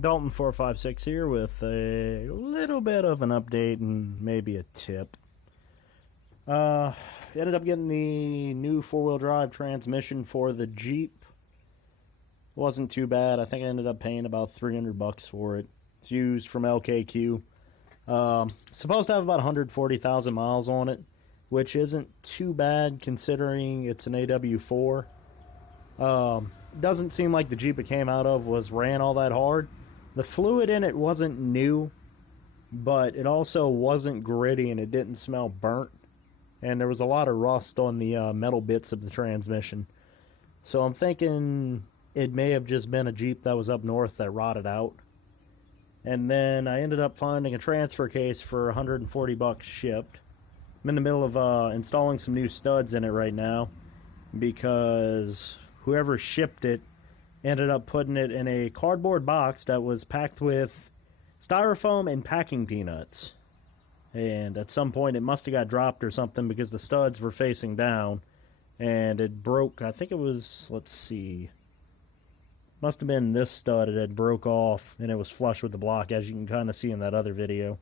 Dalton456 here with a little bit of an update and maybe a tip. Ended up getting the new four-wheel drive transmission for the Jeep. Wasn't too bad. I think I ended up paying about $300 for it. It's used from LKQ. Supposed to have about 140,000 miles on it, which isn't too bad considering it's an AW4. Doesn't seem like the Jeep it came out of ran all that hard. The fluid in it wasn't new, but it also wasn't gritty and it didn't smell burnt. And there was a lot of rust on the metal bits of the transmission. So I'm thinking it may have just been a Jeep that was up north that rotted out. And then I ended up finding a transfer case for $140 shipped. I'm in the middle of installing some new studs in it right now because whoever shipped it ended up putting it in a cardboard box that was packed with styrofoam and packing peanuts. And at some point it must have got dropped or something because the studs were facing down and it broke. I think it was, let's see, must have been this stud. It had broke off and it was flush with the block, as you can kind of see in that other video.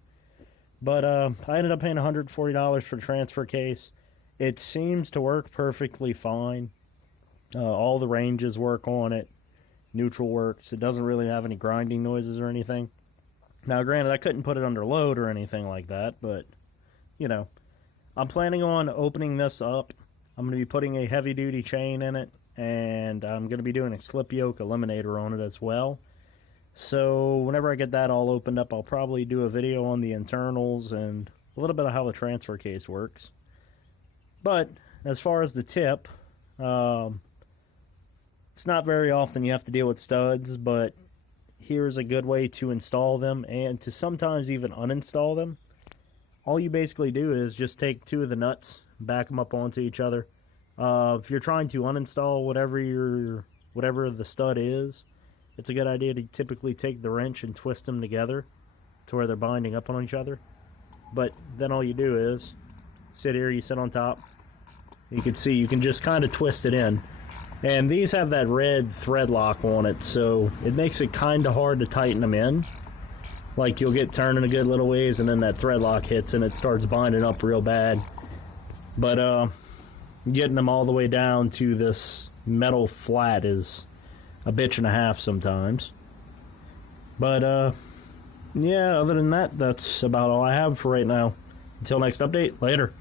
But I ended up paying $140 for the transfer case. It seems to work perfectly fine. All the ranges work on it. Neutral works. It doesn't really have any grinding noises or anything. Now, granted, I couldn't put it under load or anything like that, but, you know, I'm planning on opening this up. I'm going to be putting a heavy-duty chain in it, and I'm going to be doing a slip yoke eliminator on it as well. So whenever I get that all opened up, I'll probably do a video on the internals and a little bit of how the transfer case works. But as far as the tip, it's not very often you have to deal with studs, but here's a good way to install them and to sometimes even uninstall them. All you basically do is just take two of the nuts, back them up onto each other. If you're trying to uninstall whatever the stud is, it's a good idea to typically take the wrench and twist them together to where they're binding up on each other. But then all you do is sit here, you sit on top. You can see you can just kind of twist it in. And these have that red thread lock on it, so it makes it kind of hard to tighten them in. Like, you'll get turning a good little ways, and then that thread lock hits, and it starts binding up real bad. But getting them all the way down to this metal flat is a bitch and a half sometimes. But, yeah, other than that, that's about all I have for right now. Until next update, later.